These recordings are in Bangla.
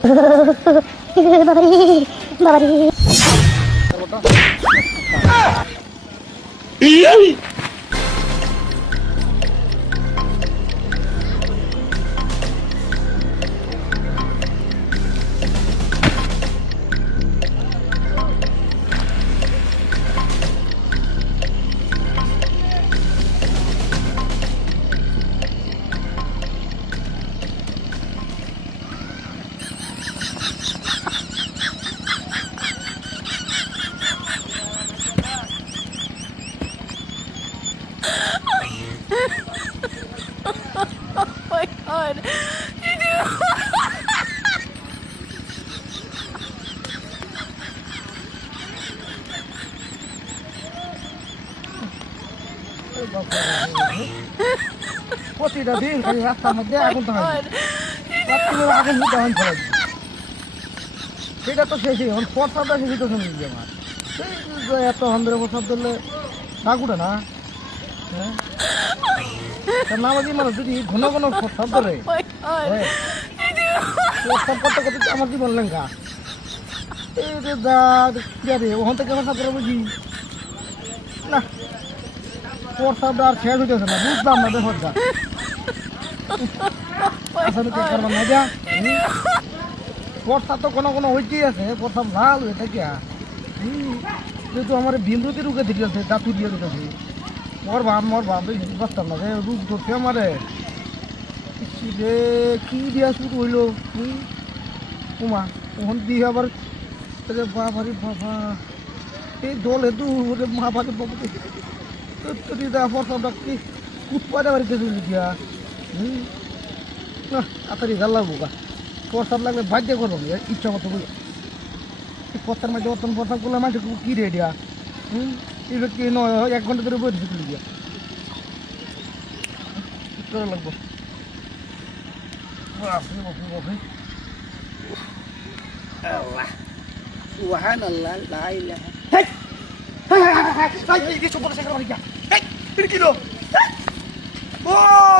বাবারে বাবারে my god. You do. প্রতিটা দিন খালি রাস্তার মধ্যে আগুন তো হয় আগুন দিতে হয় ফেলে সেটা তো শেষই এখন প্রসাদটা শেষই তো শুনে দিই আমার সেই এত হন্দ্রে প্রসাদ ধরলে না গুটে না হ্যাঁ নামাজি মানুষ যদি ঘন ঘন প্রসাদ ধরে My god. You do. প্রসাদ করতে করতে আমার জীবন লেঙ্গা এই রে দা রে ওখান থেকে প্রসাদ করে বুঝি না প্রসাদটা আর শেষ হইতেছে না বুঝলাম না দেখো যা আসলে কে করবার না যা প্রসাদ তো কোনো কোনো হইতেই আছে প্রসাদ লাল হয়ে থাকে যেহেতু আমার বিন্দুতে রুকে দিতেছে দাঁতু দিয়ে দিতেছে মোর ভাব বাঁচতাম না রে রূপ ধরছে আমারে রে কি দিয়া শুরু হইলো উমা ওখান দিয়ে আবার বাবারে বাবা এই দল হেতু মা বাড়ি বাবা প্রসাদটা কি কুটপাটা বাড়িতে চলে গিয়া না তাড়াতাড়ি ভাল লাগবো গা প্রসাদ লাগলে বাধ্য করবো ইচ্ছা মতো বলি পথার মাঝে অতন প্রসাদ করলে মাঝে কি রে দিয়া এবার কি নয় 1 ঘন্টা ধরে বই চলে গিয়া লাগবো Subhanallah, la ilaha. ও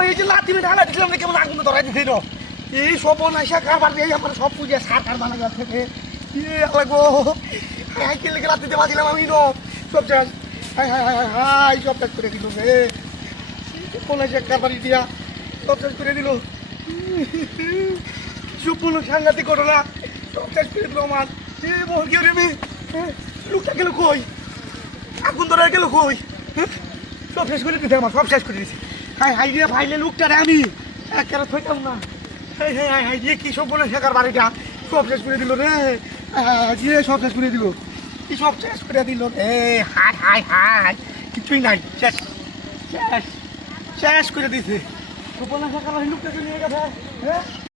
এই যে লাঠি মেরে ঢালা দিছিলাম কেমন আগুন ধরাই দিছে এই সব নাইসা কারবার দিয়ে আমার সব পুজো সার কার বানা গেছে থেকে লাগবো হাই কে লেগে লাঠি দিয়ে বাজিলাম আমি সব শেষ হাই হাই হাই হাই সব শেষ করে দিল রে কোন এসে কারবারি দিয়া সব শেষ করে দিল সুপূর্ণ সাংঘাতিক ঘটনা সব শেষ করে দিল আমার কি রে আমি লোকটা গেল কই আগুন ধরা গেল কই সব শেষ করে দিতে আমার সব শেষ করে দিয়েছি হাই হাই দিয়ে ভাইলে লোকটারে আমি একেবারে থইতাম না হাই হাই হাই হাই দিয়ে কি সব বলে শেখার বাড়িটা সব শেষ করে দিল রে দিয়ে সব শেষ করে দিল কি সব শেষ করে দিল রে হাই হাই হাই কিছুই নাই শেষ শেষ শেষ করে দিছে সুপর্ণা শেখার লোকটাকে নিয়ে গেছে হ্যাঁ